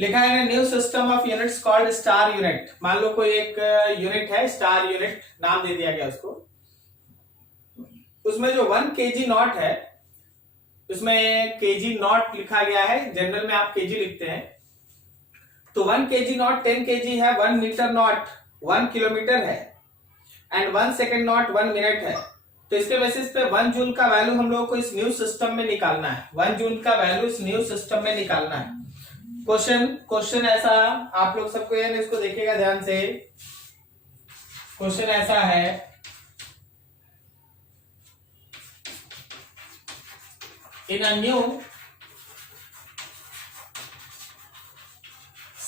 लिखा है new system of units called star unit. मान लो कोई एक यूनिट है स्टार यूनिट, नाम दे दिया गया उसको। उसमें जो 1 kg नॉट है उसमें kg नॉट लिखा गया है, जनरल में आप kg लिखते हैं। तो 1 kg नॉट 10 kg है, 1 मीटर नॉट 1 किलोमीटर है एंड 1 सेकेंड नॉट 1 मिनट है। तो इसके बेसिस पे 1 जूल का वैल्यू हम लोगों को इस न्यू सिस्टम में निकालना है। 1 जूल का वैल्यू इस न्यू सिस्टम में निकालना है। क्वेश्चन ऐसा, आप लोग सबको यानी इसको देखिएगा ध्यान से। क्वेश्चन ऐसा है, in a new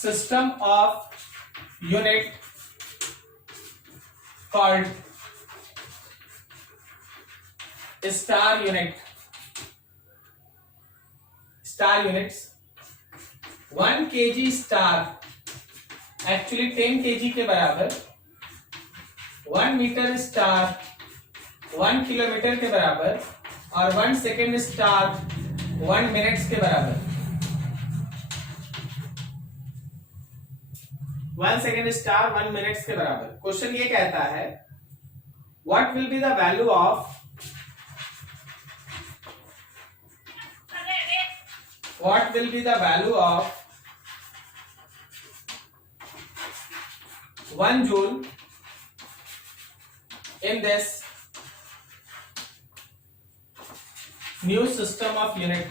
system of unit called star units 1 kg star actually 10 kg के बराबर, 1 मीटर स्टार 1 किलोमीटर के बराबर और 1 सेकेंड स्टार 1 मिनट्स के बराबर। 1 सेकेंड स्टार 1 मिनट्स के बराबर। क्वेश्चन ये कहता है what will be the value of one joule in this new system of unit.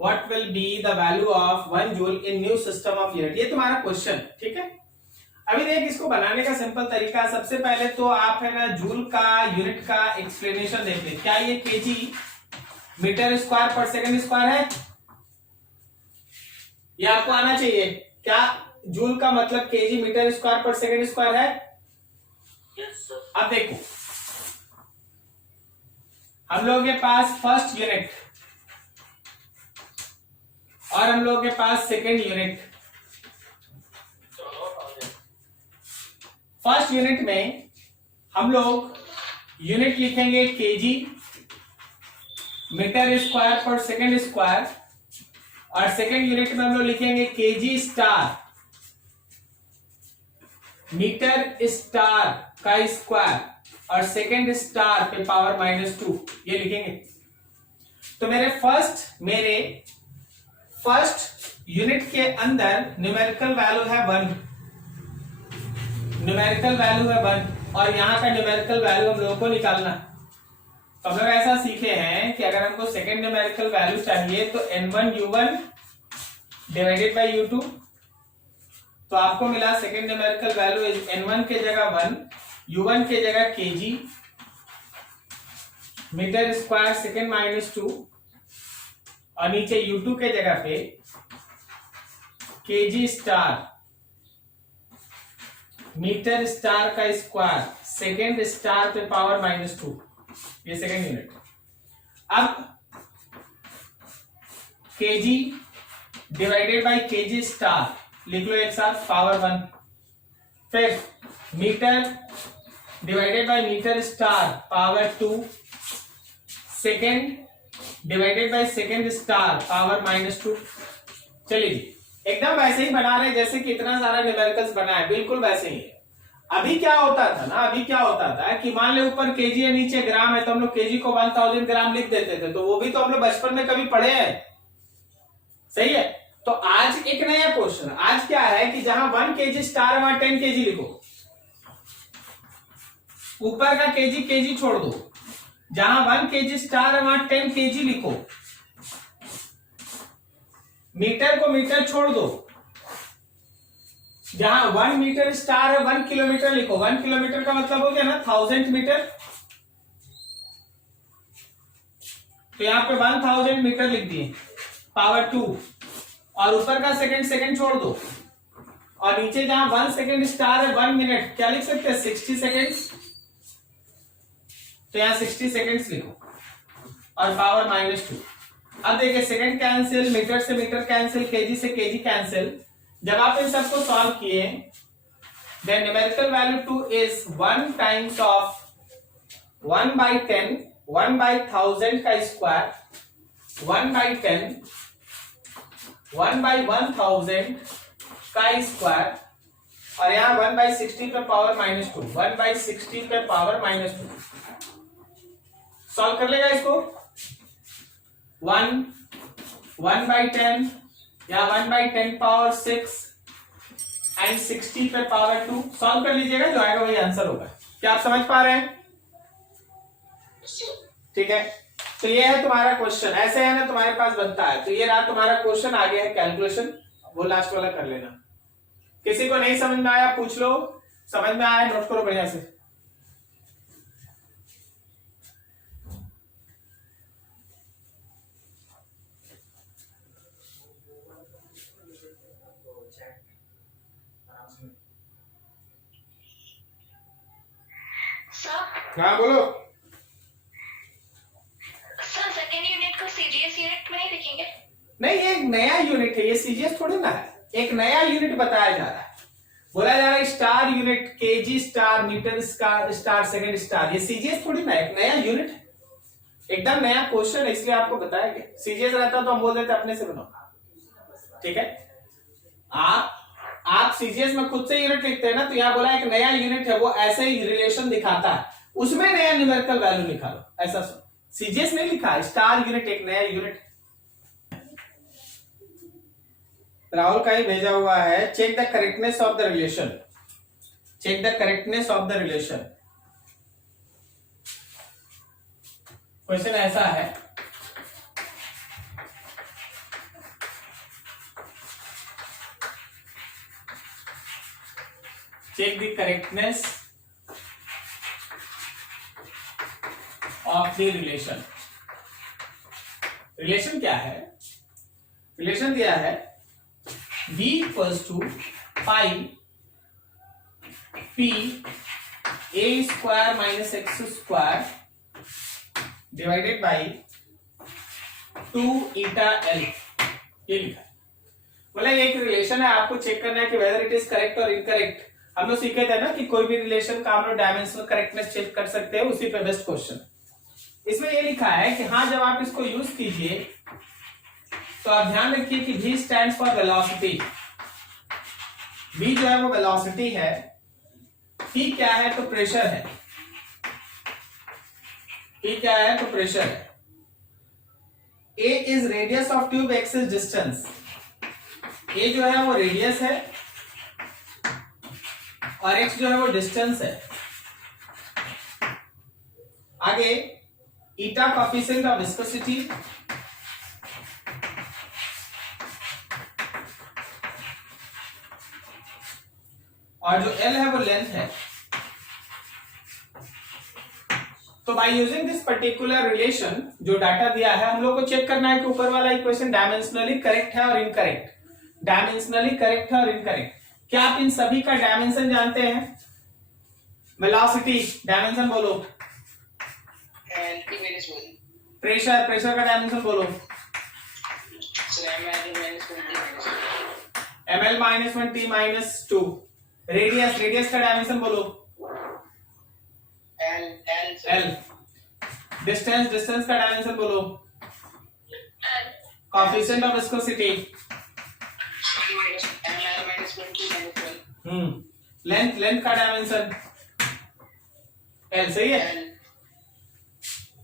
What will be the value of 1 joule in new system of unit? ये तुम्हारा question, ठीक है। अभी देख, इसको बनाने का सिंपल तरीका, सबसे पहले तो आप है ना जूल का यूनिट का एक्सप्लेनेशन देख लें। क्या ये केजी मीटर स्क्वायर पर सेकंड स्क्वायर है? ये आपको आना चाहिए। क्या जूल का मतलब केजी मीटर स्क्वायर पर सेकंड स्क्वायर है? yes, अब देखो, हम लोगों के पास फर्स्ट यूनिट और हम लोगों के पास सेकेंड यूनिट। फर्स्ट यूनिट में हम लोग यूनिट लिखेंगे केजी मीटर स्क्वायर पर सेकेंड स्क्वायर, और सेकेंड यूनिट में हम लोग लिखेंगे केजी स्टार मीटर स्टार का स्क्वायर और सेकेंड स्टार पे पावर -2 ये लिखेंगे। तो मेरे फर्स्ट यूनिट के अंदर न्यूमेरिकल वैल्यू है 1, न्यूमेरिकल वैल्यू है 1 और यहाँ का न्यूमेरिकल वैल्यू हम लोगों को निकालना। तो हम लोग ऐसा सीखे हैं कि अगर हमको सेकेंड न्यूमेरिकल वैल्यू चाहिए तो n1u1 डिवाइडेड बाई u2। तो आपको मिला सेकेंड न्यूमेरिकल वैल्यू n1 के जगह 1, u1 के जगह kg मीटर स्क्वायर सेकेंड -2 और नीचे u2 के जगह पे kg स्टार मीटर स्टार का स्क्वायर सेकेंड स्टार पे पावर -2, ये सेकेंड यूनिट। अब kg divided by kg star लिख लो एक साथ, पावर 1। फिर metre divided by metre star power 2, second divided by second star power -2। चलिए जी, एकदम वैसे ही बना रहे जैसे कि इतना सारा न्यूमेरिकल्स बना है, बिल्कुल वैसे ही है। अभी क्या होता था कि मान ले ऊपर केजी है नीचे ग्राम है, तो हम लोग केजी को 1000 ग्राम लिख देते थे। तो वो भी तो हम लोग बचपन में कभी पढ़े हैं, सही है। तो आज एक नया क्वेश्चन, आज क्या है कि जहां 1 kg स्टार वहां 10 kg लिखो, ऊपर का केजी छोड़ दो, जहां 1 kg स्टार है वहां 10 kg लिखो, मीटर को मीटर छोड़ दो, जहां 1 मीटर स्टार है 1 किलोमीटर लिखो। 1 किलोमीटर का मतलब हो गया ना 1000 मीटर, तो यहां पे 1000 मीटर लिख दिए पावर 2, और ऊपर का सेकंड छोड़ दो, और नीचे जहां 1 सेकेंड स्टार है 1 मिनट, क्या लिख सकते हैं 60 सेकेंड्स, तो यहां 60 सेकेंड्स लिखो और पावर -2। अब देखिए सेकंड कैंसिल, मीटर से मीटर कैंसिल, केजी से केजी कैंसिल। जब आप इन सबको सॉल्व किए, then numerical value 2 is 1 times of 1/10 1/1000 का स्क्वायर 1/10 1/1000 का स्क्वायर और यहाँ 1/60 पे पावर -2 1/60 पे पावर -2 सॉल्व कर लेगा इसको 1/10 या 1/10 पावर 6 एंड 60 पे पावर 2 सॉल्व कर लीजिएगा, जो आएगा वही आंसर होगा। क्या आप समझ पा रहे हैं? ठीक है, तो ये है तुम्हारा क्वेश्चन। ऐसे है ना, तुम्हारे पास बनता है। तो ये रहा तुम्हारा क्वेश्चन। आगे है कैलकुलेशन, वो लास्ट वाला कर लेना। किसी को नहीं समझ में आया पूछ लो, समझ में आया नोट करो बढ़िया से। हाँ बोलो। सर सेकेंड यूनिट को सीजीएस यूनिट में नहीं लिखेंगे? नहीं, ये एक नया यूनिट है, ये सीजीएस थोड़ी ना है। एक नया यूनिट बताया जा रहा है, बोला जा रहा है star unit, KG star, metre star, second star. ये सीजीएस थोड़ी ना, एक नया यूनिट है, एकदम नया क्वेश्चन है, इसलिए आपको बताया गया। सीजीएस रहता तो हम बोल देते अपने से बनाओ। ठीक है, आप सीजीएस में खुद से यूनिट लिखते हैं ना, तो यहाँ बोला एक नया यूनिट है, वो ऐसे ही रिलेशन दिखाता है, उसमें नया न्यूमेरिकल वैल्यू निकालो, ऐसा सीजीएस नहीं लिखा। स्टार यूनिट एक नया यूनिट। राहुल का ही भेजा हुआ है, check the correctness of the relation, check the correctness of the relation. Question ऐसा है, check the correctness of the relation. Relation क्या है? रिलेशन दिया है v equals to pi p a square minus x square divided by 2 eta l, ये लिखा है। बोला ये एक रिलेशन है, आपको चेक करना है कि वेदर इट इज करेक्ट और इनकरेक्ट। हम लोग सीखे थे ना कि कोई भी रिलेशन का हम लोग डायमेंशनल करेक्टनेस चेक कर सकते हैं, उसी पे बेस्ट क्वेश्चन। इसमें ये लिखा है कि हाँ, जब आप इसको यूज कीजिए तो आप ध्यान रखिए कि v stands for velocity. v जो है वो वेलोसिटी है, t क्या है तो प्रेशर है, t क्या है तो प्रेशर है। a is radius of tube, x is distance. a जो है वो रेडियस है और x जो है वो डिस्टेंस है। आगे ईटा कोएफिशिएंट ऑफ विस्कोसिटी, और जो L है वो लेंथ है। तो by using this particular relation, जो डाटा दिया है, हम लोग को चेक करना है कि ऊपर वाला इक्वेशन डायमेंशनली करेक्ट है और इनकरेक्ट। डायमेंशनली करेक्ट है और इनकरेक्ट। क्या आप इन सभी का डायमेंशन जानते हैं? वेलोसिटी डायमेंशन बोलो, प्रेशर, प्रेशर का डायमेंशन बोलो, ml -1 t -2। रेडियस, रेडियस का डायमेंशन बोलो, l। डिस्टेंस, डिस्टेंस का डायमेंशन बोलो, coefficient of viscosity, length, length का डायमेंशन l। सही है।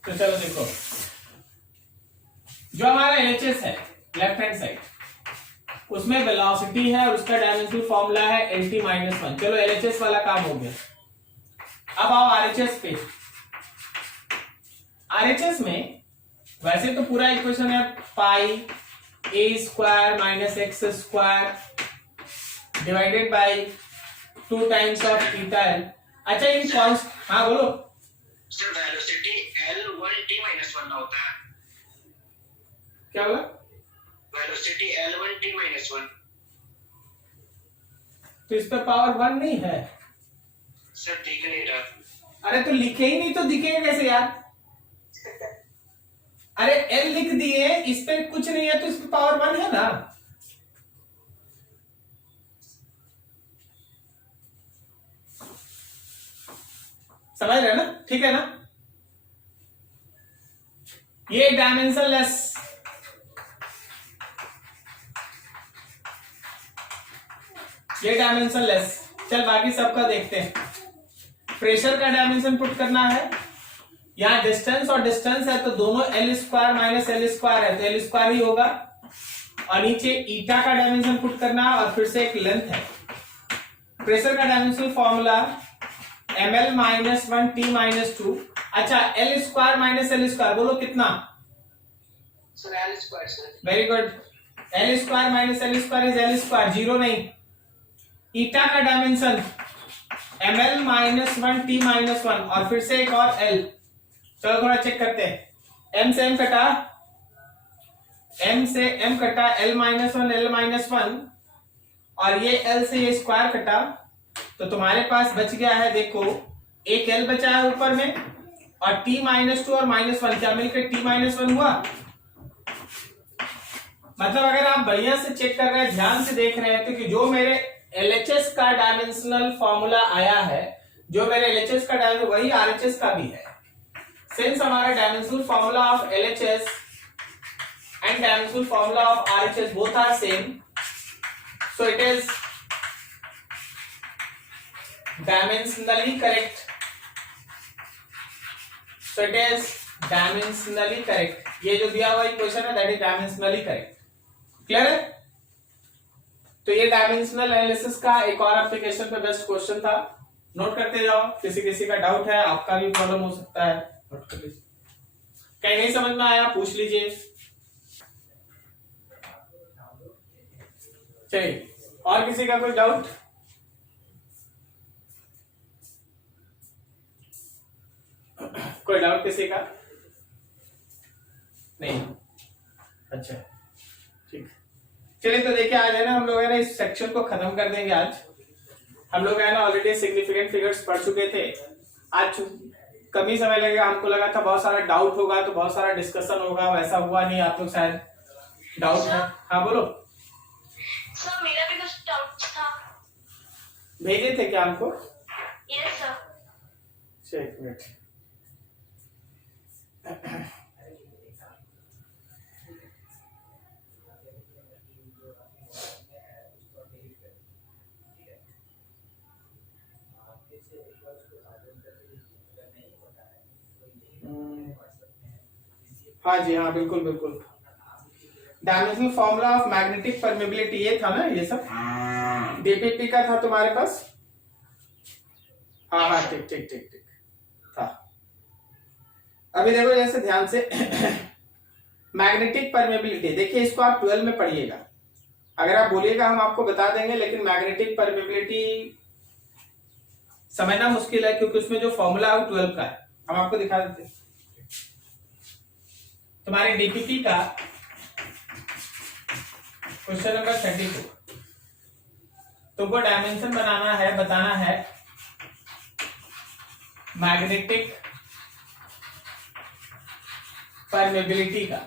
तो चलो देखो, जो हमारा LHS है लेफ्ट हैंड साइड, उसमें वेलोसिटी है और उसका डायमेंशनल फॉर्मूला है LT-1। चलो LHS वाला काम हो गया। अब आओ RHS पे। RHS में वैसे तो पूरा इक्वेशन है पाई a square minus x square divided by 2 times of eta l। अच्छा इन कॉन्स्ट, हाँ बोलो सर। वेलोसिटी L1t-1 होता है। क्या बोला? Velocity L1t-1। तो इस पर पावर 1 नहीं है सर, दिख नहीं रहा। अरे तो लिखे ही नहीं तो दिखेगा कैसे यार? अरे L लिख दिए, इस पे कुछ नहीं है तो इस पे पावर 1 है ना। समझ रहे ना? ठीक है ना? ये डायमेंशनलेस ये डायमेंशन लेस। चल बाकी सबका देखते हैं। प्रेशर का डायमेंशन पुट करना है। यहाँ डिस्टेंस और डिस्टेंस है तो दोनों L square minus L square है तो L स्क्वायर ही होगा। और नीचे ईटा का डायमेंशन पुट करना है और फिर से एक लेंथ है। प्रेशर का dimensional formula ml minus 1 t minus 2। अच्छा L square minus L square बोलो कितना? Sir L square sir. Very good. L square minus L square is L square, zero नहीं। ईटा का dimension ml minus 1 t minus 1 और फिर से एक और L। चलो थोड़ा चेक करते हैं। m से m कटा, m से m कटा, L माइनस 1 L माइनस 1 और ये L से ये स्क्वायर कटा तो तुम्हारे पास बच गया है, देखो एक L बचा है ऊपर में और t माइनस 2 और माइनस 1 क्या मिलकर t माइनस 1 हुआ। मतलब अगर आप बढ़िया से चेक कर रहे हैं, ध्यान से देख रहे हैं तो कि जो मेरे LHS का डायमेंशनल फॉर्मूला आया है, जो मेरे LHS का डायमेंशन वही RHS का भी है। सिंस हमारा dimensional formula of LHS and dimensional formula of RHS both are same, so it is dimensionally correct. So it is dimensionally correct. ये जो दिया हुआ इक्वेशन है that is dimensionally correct. Clear है? तो ये डायमेंशनल एनालिसिस का एक और एप्लीकेशन पे बेस्ट क्वेश्चन था। नोट करते जाओ, किसी किसी का डाउट है, आपका भी प्रॉब्लम हो सकता है, नोट कर लीजिए। कहीं नहीं समझ में आया पूछ लीजिए। चलिए और किसी का कोई डाउट? कोई डाउट किसी का नहीं? अच्छा ठीक। चलिए तो देखिए आज है ना हम लोग है ना इस सेक्शन को खत्म कर देंगे। आज हम लोग है ना ऑलरेडी सिग्निफिकेंट फिगर्स पढ़ चुके थे। आज कम ही समय लगेगा, हमको लगा था बहुत सारा डाउट होगा तो बहुत सारा डिस्कशन होगा, वैसा हुआ नहीं। आप लोग शायद डाउट है? हाँ बोलो। सर मेरा भी कुछ डाउट था। भेजे थे क्या हमको? Yes sir. एक मिनट। हाँ जी हाँ बिल्कुल बिल्कुल। Dimensional formula of magnetic permeability ये था ना, ये सब डीपीपी का था तुम्हारे पास? हाँ हाँ ठीक ठीक ठीक ठीक था। अभी देखो जैसे ध्यान से मैग्नेटिक परमेबिलिटी देखिए, इसको आप 12 में पढ़िएगा। अगर आप बोलिएगा हम आपको बता देंगे, लेकिन मैग्नेटिक परमेबिलिटी समझना मुश्किल है क्योंकि उसमें जो फॉर्मूला है वो 12 का है। हम आपको दिखा देते हैं। तुम्हारे डीपीपी का क्वेश्चन नंबर 32, तुमको डायमेंशन बनाना है, बताना है मैग्नेटिक परमेबिलिटी का।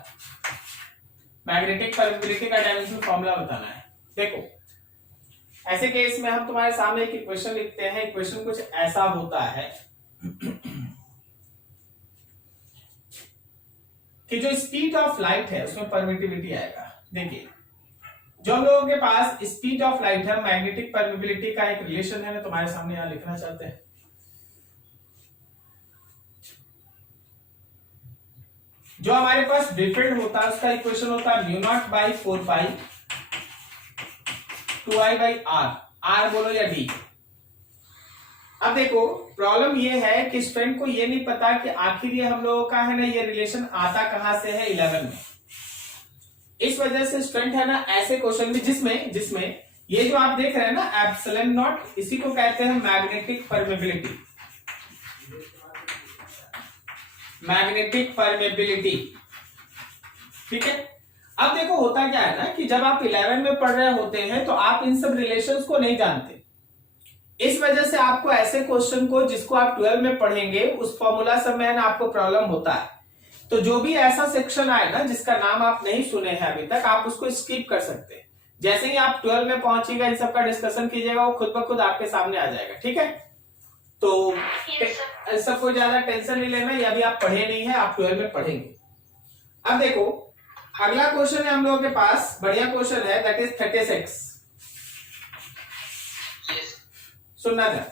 मैग्नेटिक परमेबिलिटी का डायमेंशन फॉर्मूला बताना है। देखो ऐसे केस में हम तुम्हारे सामने एक इक्वेशन लिखते हैं। इक्वेशन कुछ ऐसा होता है कि जो स्पीड ऑफ लाइट है उसमें परमिटिविटी आएगा। देखिए जो हम लोगों के पास स्पीड ऑफ लाइट है, मैग्नेटिक परमिटिविटी का एक रिलेशन है ना, तुम्हारे सामने यहां लिखना चाहते हैं। जो हमारे पास डिफरेंट होता है उसका इक्वेशन होता है mu naught by 4 pi 2i by R. R बोलो या डी। अब देखो प्रॉब्लम ये है कि स्टूडेंट को ये नहीं पता कि आखिर ये हम लोगों का है ना ये रिलेशन आता कहां से है 11 में। इस वजह से स्टूडेंट है ना ऐसे क्वेश्चन में जिसमें ये जो आप देख रहे हैं ना एप्सिलॉन नॉट, इसी को कहते हैं मैग्नेटिक परमेबिलिटी। मैग्नेटिक परमेबिलिटी ठीक है। अब देखो होता क्या है ना कि जब आप 11 में पढ़ रहे होते हैं तो आप इन सब रिलेशंस को नहीं जानते। इस वजह से आपको ऐसे क्वेश्चन को जिसको आप 12 में पढ़ेंगे उस फॉर्मूला सब में ना आपको प्रॉब्लम होता है। तो जो भी ऐसा सेक्शन आए ना जिसका नाम आप नहीं सुने हैं अभी तक, आप उसको स्किप कर सकते हैं। जैसे ही आप 12 में पहुंचेगा इन सब का डिस्कशन कीजिएगा, वो खुद ब खुद आपके सामने आ जाएगा। ठीक है, तो ऐसा कोई ज्यादा टेंशन नहीं लेना, ये अभी आप पढ़े नहीं है, आप 12 में पढ़ेंगे। अब देखो अगला क्वेश्चन है हम लोगों के पास, बढ़िया क्वेश्चन है, दैट इज 36। सुनना ध्यान।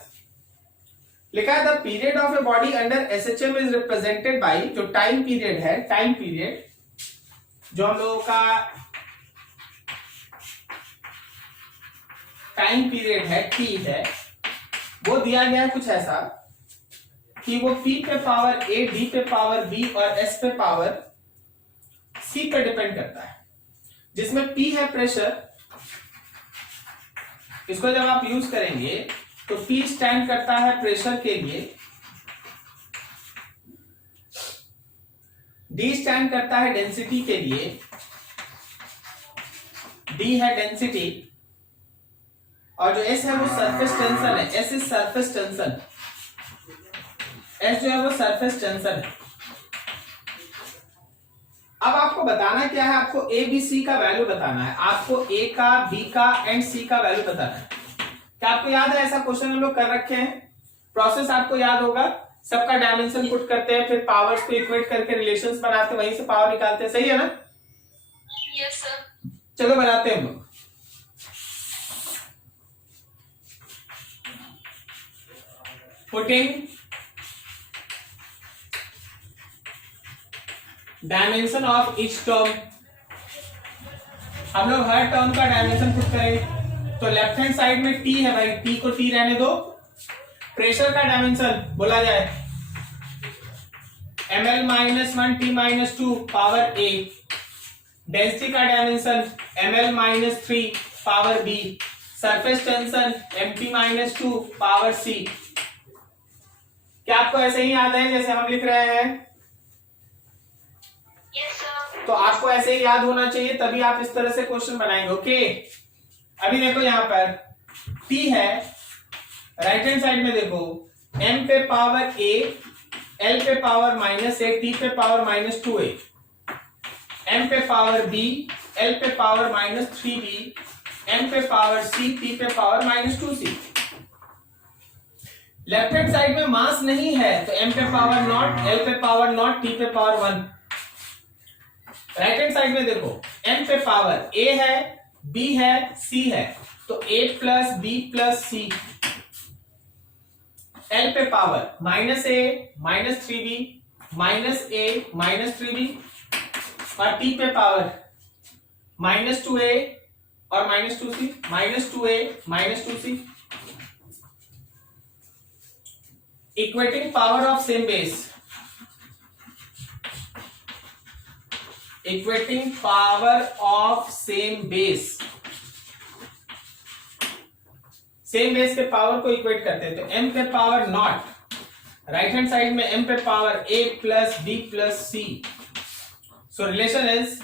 लिखा है the period of a body under SHM is represented by, जो टाइम पीरियड है, टाइम पीरियड जो हम लोगों का टाइम पीरियड है टी है, वो दिया गया है कुछ ऐसा कि वो P पे पावर A, D पे पावर B और S पे पावर C पे डिपेंड करता है, जिसमें P है प्रेशर। इसको जब आप यूज करेंगे तो P स्टैंड करता है प्रेशर के लिए, D स्टैंड करता है डेंसिटी के लिए, D है डेंसिटी, और जो S है वो सरफेस टेंशन है, S is surface tension, S जो है वो सरफेस टेंशन है। अब आपको बताना क्या है, आपको A B C का वैल्यू बताना है, आपको A का B का एंड C का वैल्यू बताना है। क्या आपको याद है ऐसा क्वेश्चन हम लोग कर रखे हैं? प्रोसेस आपको याद होगा, सबका डायमेंशन पुट करते हैं, फिर पावर्स को इक्वेट करके रिलेशंस बनाते हैं, वहीं से पावर निकालते हैं, सही है ना? Yes sir. चलो बनाते हैं हम लोग। Putting dimension of each term, हम लोग हर टर्म का डायमेंशन पुट करें। तो लेफ्ट हैंड साइड में टी है भाई, टी को टी रहने दो। प्रेशर का डायमेंशन बोला जाए ml minus 1 t minus 2 power a। Density का dimension ml minus 3 power b। Surface tension mt minus 2 power c। क्या आपको ऐसे ही याद है जैसे हम लिख रहे हैं? Yes sir. तो आपको ऐसे ही याद होना चाहिए, तभी आप इस तरह से क्वेश्चन बनाएंगे। ओके, अभी देखो यहां पर T है, राइट हैंड साइड में देखो m पे पावर a, l पे पावर माइनस a, t पे पावर माइनस 2a, m पे पावर b, l पे पावर माइनस 3b, m पे पावर c, t पे power minus 2c। Left hand side में मास नहीं है तो m पे पावर नॉट, l पे पावर नॉट, t पे पावर 1। राइट हैंड साइड में देखो m पे पावर a है, b है, c है, तो a plus b plus c। l पे power minus a minus 3b minus a minus 3b, और t पे पावर माइनस 2a और minus 2c, minus 2a minus 2c। Equating power of same base, equating power of same base, same base के power को equate करते हैं। तो m पे power not, right hand side में m पे power a plus b plus c। So relation is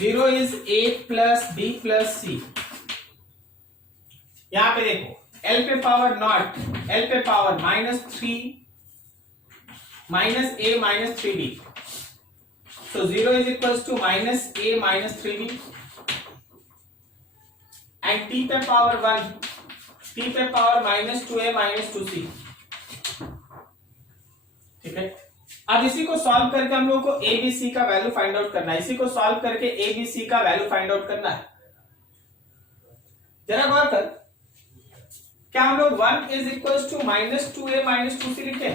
0 is a plus b plus c। यहां पे देखो L पे पावर नॉट, L पे power minus 3 minus a minus 3b, so 0 is equals to minus a minus 3b, and t पे power 1, t पे power minus 2a minus 2c। ठीक है, अब इसी को सॉल्व करके हम लोग को a b c का वैल्यू फाइंड आउट करना है, इसी को सॉल्व करके a b c का वैल्यू फाइंड आउट करना है। जरा गौर कर, क्या हम लोग 1 is equals to minus 2a minus 2c लिखे?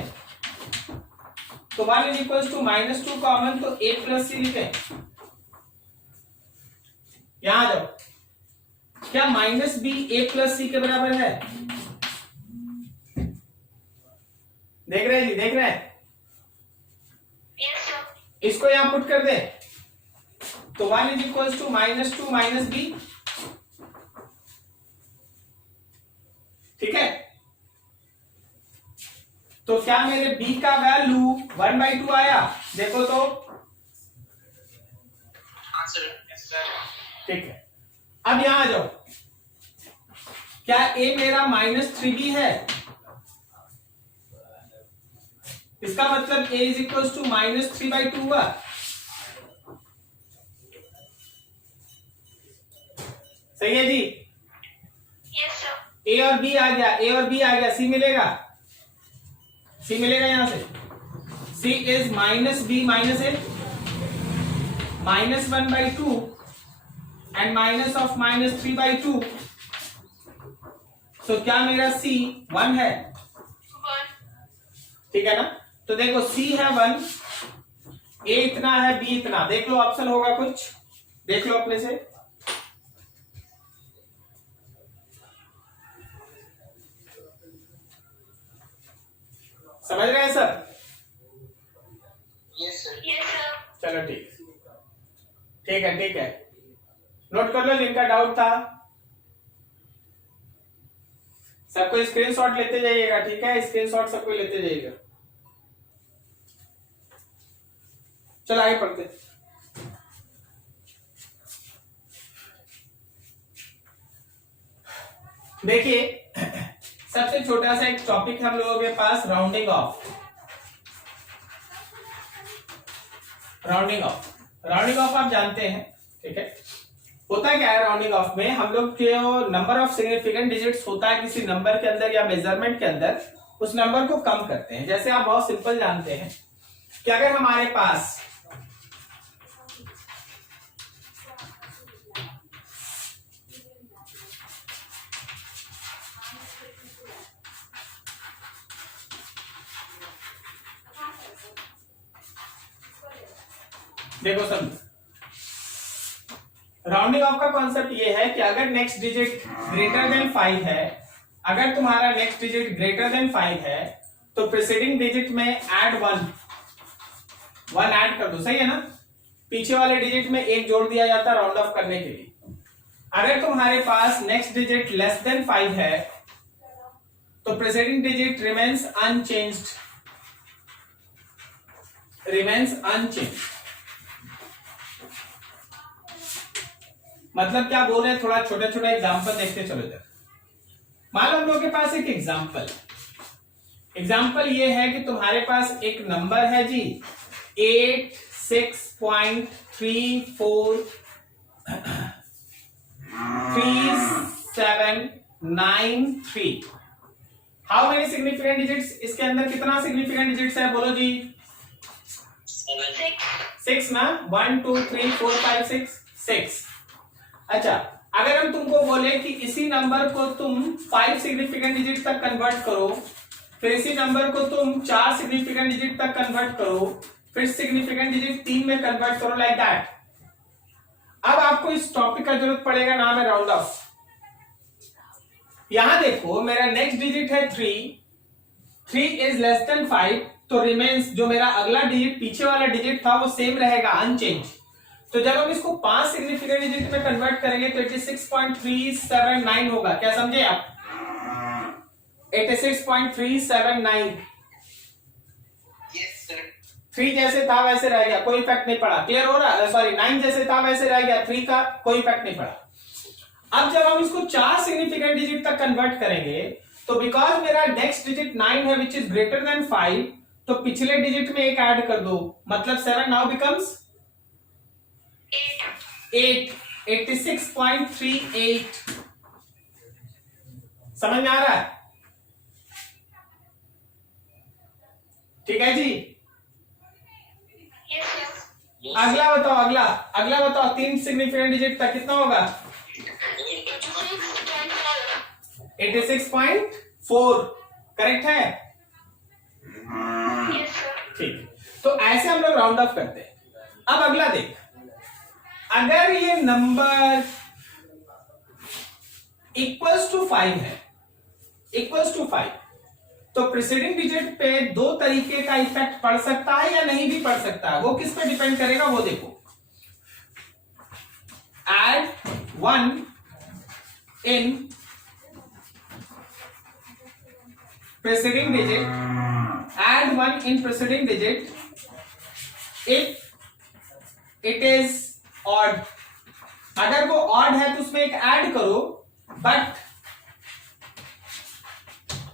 तो 1 is equals to minus 2 common, तो a प्लस c लिखे। यहां जाओ, क्या minus b a plus c के बराबर है? देख रहे हैं जी, देख रहे हैं? Yes sir. इसको यहां पुट कर दे, तो 1 is equals to minus 2 minus b। ठीक है, तो क्या मेरे b का वैल्यू 1/2 आया? देखो तो। हाँ सर। ठीक है, अब यहां आ जाओ, क्या a मेरा माइनस 3b है? इसका मतलब a is equal to minus 3/2 हुआ। सही है जी? Yes sir. a और b आ गया, a और b आ गया, c मिलेगा, c मिलेगा यहां से। c is minus b minus a, minus 1/2 and minus of minus 3/2, तो क्या मेरा C 1 है? 1. ठीक है ना? तो देखो C है 1, A इतना है, B इतना, देख लो ऑप्शन होगा कुछ, देख लो अपने से। समझ रहे हैं sir? Yes, sir. Yes, sir. चलो ठीक है, ठीक है, नोट कर लो जिनका डाउट था। सबको स्क्रीनशॉट लेते जाइएगा, ठीक है? स्क्रीनशॉट सबको लेते जाइएगा। चलो आगे पढ़ते। देखिए सबसे छोटा सा एक टॉपिक है हम लोगों के पास, राउंडिंग ऑफ। राउंडिंग ऑफ आप जानते हैं, ठीक है? होता क्या है राउंडिंग ऑफ में, हम लोग जो नंबर ऑफ सिग्निफिकेंट डिजिट्स होता है किसी नंबर के अंदर या मेजरमेंट के अंदर, उस नंबर को कम करते हैं। जैसे आप बहुत सिंपल जानते हैं कि अगर हमारे पास देखो समझो, राउंडिंग ऑफ का कॉन्सेप्ट ये है कि अगर नेक्स्ट डिजिट ग्रेटर देन 5 है, अगर तुम्हारा नेक्स्ट डिजिट ग्रेटर देन 5 है, तो प्रीसीडिंग डिजिट में ऐड 1 ऐड कर दो, सही है ना? पीछे वाले डिजिट में 1 जोड़ दिया जाता है राउंड ऑफ करने के लिए। अगर तुम्हारे पास नेक्स्ट डिजिट लेस देन 5 है, तो प्रीसीडिंग डिजिट रिमेन्स अनचेंज्ड, मतलब क्या बोल रहे हैं, थोड़ा छोटा छोटा एग्जांपल देखते चलो इधर। मान लो हम लोग के पास एक एग्जांपल ये है कि तुम्हारे पास एक नंबर है जी 86.343793। हाउ मेनी सिग्निफिकेंट डिजिट्स, इसके अंदर कितना सिग्निफिकेंट डिजिट्स है बोलो जी? 6 ना, 1 2 3 4 5 6। अच्छा, अगर हम तुमको बोले कि इसी नंबर को तुम 5 सिग्निफिकेंट डिजिट तक कन्वर्ट करो, फिर इसी नंबर को तुम 4 सिग्निफिकेंट डिजिट तक कन्वर्ट करो, फिर सिग्निफिकेंट डिजिट 3 में कन्वर्ट करो, लाइक दैट। अब आपको इस टॉपिक का जरूरत पड़ेगा, नाम है राउंड ऑफ। यहां देखो मेरा नेक्स्ट डिजिट है 3 इज लेस देन 5, तो रिमेन्स जो मेरा अगला डिजिट पीछे वाला डिजिट था वो सेम रहेगा, अनचेंज। तो जब हम इसको 5 सिग्निफिकेंट डिजिट में कन्वर्ट करेंगे तो 86.379 होगा, क्या समझे आप? 86.379। Yes, sir. 3 जैसे था वैसे रह गया, कोई इफेक्ट नहीं पड़ा। क्लियर हो रहा? सॉरी, 9 जैसे था वैसे रह गया, 3 का कोई इफेक्ट नहीं पड़ा। अब जब हम इसको 4 सिग्निफिकेंट डिजिट तक कन्वर्ट करेंगे, तो बिकॉज मेरा नेक्स्ट डिजिट 9 है विच इज ग्रेटर देन 5, तो पिछले डिजिट में 1 ऐड कर दो, मतलब 7 नाउ बिकम्स 8, 86.38। समझ में आ रहा है? ठीक है जी। Yes, sir. अगला बताओ, अगला बताओ, 3 सिग्निफिकेंट डिजिट तक कितना होगा? 86.4 करेक्ट है? Yes, sir. ठीक, तो ऐसे हम लोग राउंड ऑफ करते हैं। अब अगला देख, अगर ये नंबर इक्वल्स टू 5 है, तो प्रीसीडिंग डिजिट पे 2 तरीके का इफेक्ट पड़ सकता है या नहीं भी पड़ सकता है। वो किस पे डिपेंड करेगा वो देखो। Add 1 in preceding digit, add 1 in preceding digit if it is odd। अगर वो odd है तो उसमें एक ऐड करो, but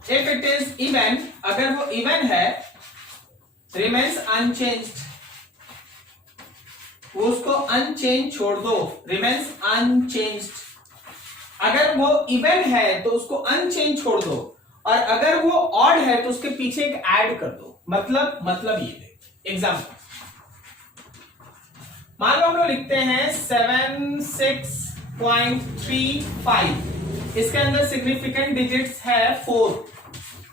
if it is even, अगर वो even है, remains unchanged, वो उसको unchanged छोड़ दो, remains unchanged। अगर वो even है तो उसको unchanged छोड़ दो, और अगर वो ऑड है तो उसके पीछे एक ऐड कर दो। मतलब ये देखो एग्जांपल, मान लो हम लोग लिखते हैं 76.35 इसके अंदर सिग्निफिकेंट डिजिट्स है 4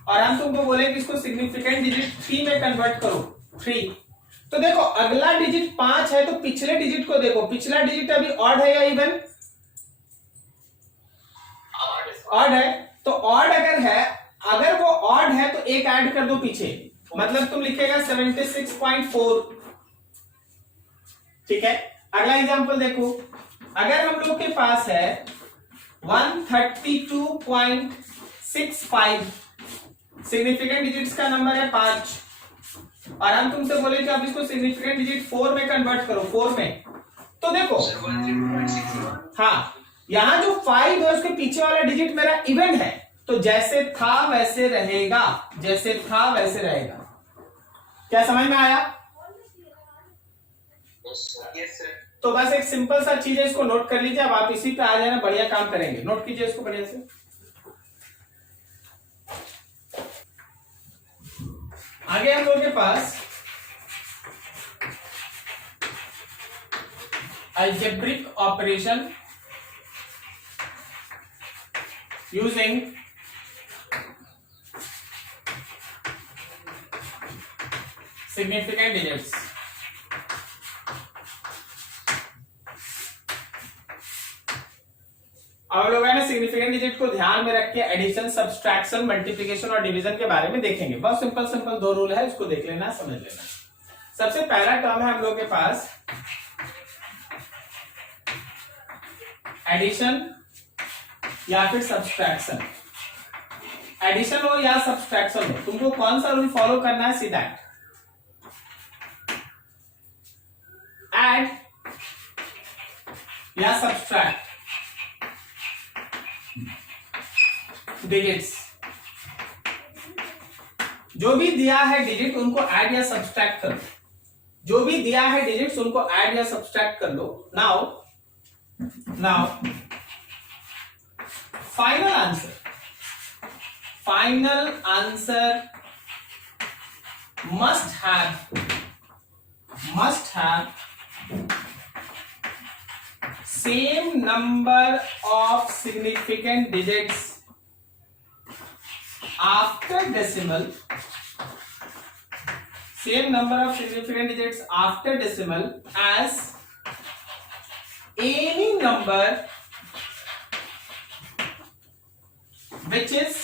और हम तुमको बोले कि इसको सिग्निफिकेंट डिजिट 3 में कन्वर्ट करो 3। तो देखो अगला डिजिट 5 है तो पिछले डिजिट को देखो, पिछला डिजिट अभी ऑड है या इवन? ऑड है। तो ऑड अगर है, अगर वो ऑड है तो एक ऐड कर दो पीछे, मतलब तुम लिखेगा 76.4। ठीक है, अगला एग्जांपल देखो, अगर हम लोग के पास है 132.65, सिग्निफिकेंट डिजिट्स का नंबर है 5 और हम तुमसे बोले कि आप इसको सिग्निफिकेंट डिजिट 4 में कन्वर्ट करो, 4 में। तो देखो हाँ, यहां जो 5 है उसके पीछे वाला डिजिट मेरा इवन है, तो जैसे था वैसे रहेगा, जैसे था वैसे रहेगा। क्या समझ में आया? Yes sir. तो बस एक सिंपल सा चीज है, इसको नोट कर लीजिए। अब आप इसी पे आ जाना, बढ़िया काम करेंगे। नोट कीजिए इसको बढ़िया से। आगे हम लोग के पास algebraic operation using significant digits. अब लोग है ना सिग्निफिकेंट डिजिट को ध्यान में रख के एडिशन, सब्सट्रैक्शन, मल्टीप्लिकेशन और डिवीजन के बारे में देखेंगे। बहुत सिंपल सिंपल 2 रूल है, इसको देख लेना, समझ लेना। सबसे पहला टर्म है हम लोग के पास एडिशन या फिर सब्सट्रैक्शन। एडिशन हो या सब्सट्रैक्शन हो, तुमको कौन सा रूल फॉलो करना है? सीधा ऐड या सब्सट्रैक्ट डिजिट्स। जो भी दिया है डिजिट उनको ऐड या सब्सट्रैक्ट कर लो, जो भी दिया है डिजिट्स उनको ऐड या सब्सट्रैक्ट कर लो। Now final answer must have same number of significant digits after decimal, same number of significant digits after decimal as any number which is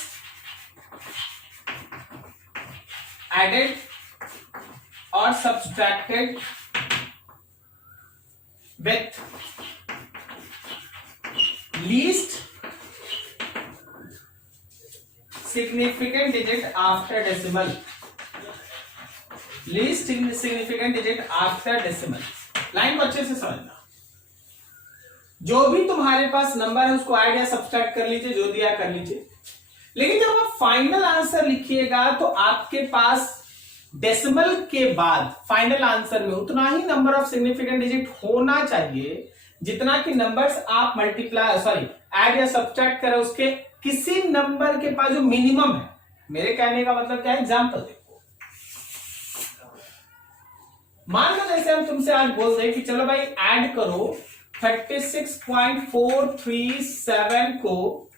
added or subtracted with least significant digit after decimal, least significant digit after decimal। Line को अच्छे से समझना। जो भी तुम्हारे पास number है उसको add या सब्सट्रैक्ट कर लीजिए, जो दिया कर लीजिए। लेकिन जब आप फाइनल आंसर लिखिएगा तो आपके पास डेसिमल के बाद फाइनल आंसर में उतना ही नंबर ऑफ सिग्निफिकेंट डिजिट होना चाहिए जितना कि नंबर्स आप ऐड या सब्सट्रैक्ट करें उसके किसी नंबर के पास जो मिनिमम है। मेरे कहने का मतलब क्या है? एग्जांपल देखो, मान लो जैसे हम तुमसे आज बोल दें कि चलो भाई ऐड करो 36.437 को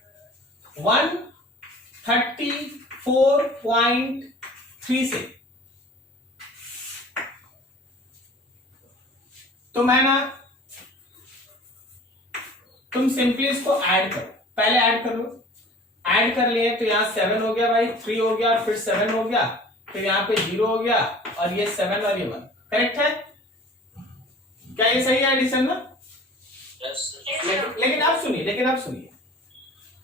134.3 से, तो मैं ना तुम सिंपली इसको ऐड करो, पहले ऐड कर लो। ऐड कर लिए तो यहां 7 हो गया भाई, 3 हो गया, फिर 7 हो गया, फिर यहां पे 0 हो गया और ये 7 और ये 1। करेक्ट है? क्या ये सही है एडिशन ना? लेकिन आप सुनिए,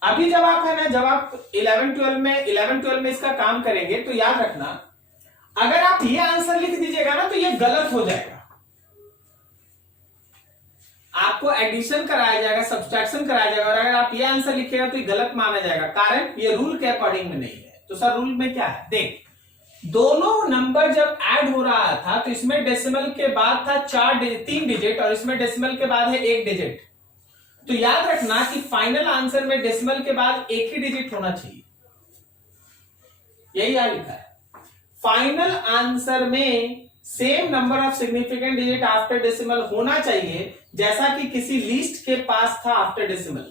अभी जब आप है ना, जब आप 11-12 में इसका काम करेंगे तो याद रखना, अगर आप ये आंसर लिख दीजिएगा ना तो ये गलत हो जाएगा। आपको एडिशन कराया जाएगा, सब्सट्रैक्शन कराया जाएगा, और अगर आप ये आंसर लिखिएगा तो ये गलत माना जाएगा। कारण ये रूल के अकॉर्डिंग में नहीं है। तो सर रूल में क्या है? देख, दोनों नंबर जब ऐड हो रहा था तो इसमें डेसिमल के बाद था 3 डिजिट और इसमें डेसिमल के बाद है 1 डिजिट। तो याद रखना कि फाइनल आंसर में डेसिमल के बाद एक ही डिजिट होना चाहिए। यही यहां लिखा है, फाइनल आंसर में same number of significant digit after decimal होना चाहिए जैसा कि किसी लीस्ट के पास था आफ्टर डेसिमल।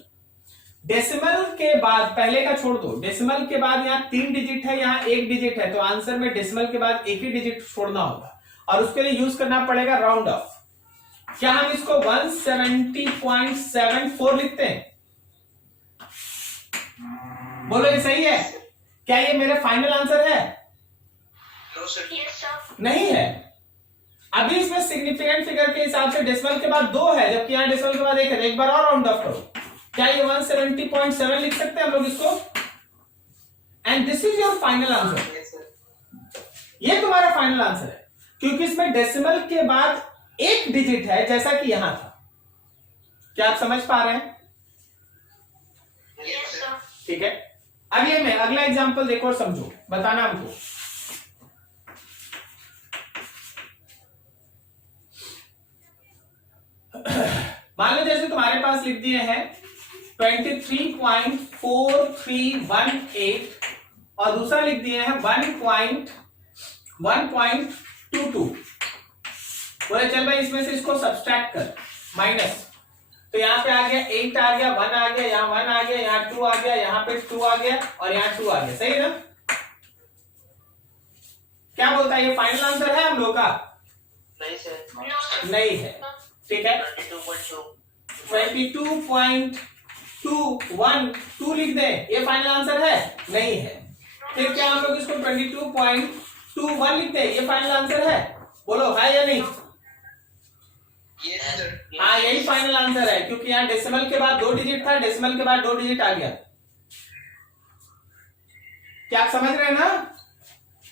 डेसिमल के बाद, पहले का छोड़ दो, डेसिमल के बाद यहाँ 3 डिजिट है, यहाँ 1 डिजिट है, तो आंसर में डेसिमल के बाद एक ही डिजिट छोड़ना होगा और उसके लिए यूज करना पड़ेगा राउंड ऑफ। क्या हम इसको 170.74 लिखते हैं? बोलो ये सही है? क्या ये मेरा फाइनल आंसर है? No, sir. Yes, sir. नहीं है। अभी इसमें सिग्निफिकेंट फिगर के हिसाब से डेसिमल के बाद 2 है, जबकि यहाँ डेसिमल के बाद 1 है। एक बार और राउंड ऑफ करो। क्या ये 170.7 लिख सकते हैं हम लोग इसको? And this is your final answer. Yes, sir. ये तुम्हारा फाइनल आंसर है, क्योंकि इसमें डेसिमल के बाद 1 डिजिट है, जैसा कि यहां था। क्या आप समझ पा रहे हैं? Yes, sir. ठीक है, अगले में अगला एग्जांपल देखो और समझो, बताना हमको। मान लो जैसे तुम्हारे पास लिख दिए हैं 23.4318 और दूसरा लिख दिए हैं 1.22। बोले चल भाई इसमें से इसको सब्सट्रैक्ट कर, माइनस, तो यहाँ पे आ गया 8 आ गया, 1 आ गया, यहाँ 1 आ गया, यहाँ 2 आ गया, यहाँ पे 2 आ गया और यहाँ 2 आ गया। सही है ना? क्या बोलता है, ये फाइनल आंसर है हम लोग का? नहीं, sir. No, sir. नहीं है। ठीक है, 22.2. 22.212 लिख दे, ये फाइनल आंसर है? नहीं है। फिर क्या हम लोग इसको 22.21 लिख दे, ये फाइनल आंसर है? बोलो है या नहीं? Yes, sir. हाँ, यही फाइनल आंसर है, क्योंकि यहाँ डेसिमल के बाद 2 डिजिट था, डेसिमल के बाद 2 डिजिट आ गया। क्या आप समझ रहे हैं ना?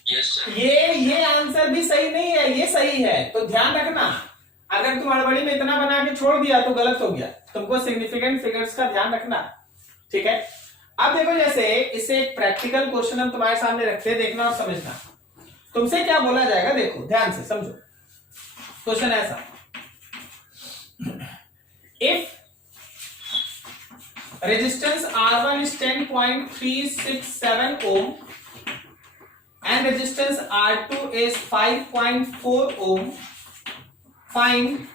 Yes, sir. ये आंसर भी सही नहीं है, ये सही है, तो ध्यान रखना। अगर तुम हड़बड़ी में इतना बना के छोड़ दिया तो गलत हो गया, तुमको सिग्निफिकेंट फिगर्स का ध्यान रखना। ठीक है, अब देखो जैसे इसे एक प्रैक्टिकल क्वेश्चन हम तुम्हारे सामने रखते हैं, देखना और समझना। तुमसे क्या बोला जाएगा, देखो ध्यान से समझो। क्वेश्चन ऐसा, if resistance R1 is 10.367 ohm and resistance R2 is 5.4 ohm, find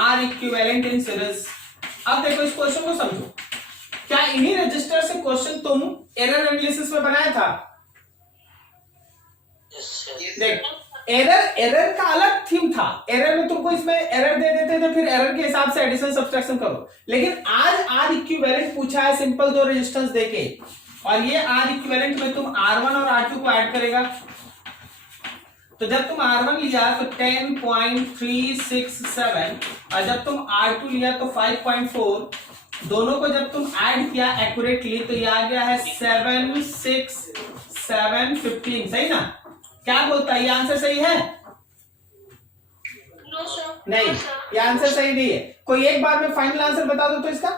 R equivalent in series। अब देखो इस क्वेश्चन को समझो। क्या इन्हीं रजिस्टर से क्वेश्चन तुम एरर एनालिसिस में बनाया था? Yes, sir. देख, एरर का अलग थीम था। एरर में तुमको इसमें एरर दे देते थे, फिर एरर के हिसाब से एडिशन सब्सट्रैक्शन करो। लेकिन आज आर इक्विवेलेंट पूछा है, सिंपल 2 रेजिस्टेंस देके, और ये आर इक्विवेलेंट में तुम R1 और R2 को ऐड करेगा। तो जब तुम R1 लिया तो 10.367 और जब तुम R2 लिया तो 5.4, दोनों को जब तुम ऐड किया एक्यूरेटली तो ये आ गया है 76715। सही ना? क्या बोलता है, ये आंसर सही है? No, sir. नहीं, No, sir. ये आंसर सही नहीं है। कोई एक बार में फाइनल आंसर बता दो तो इसका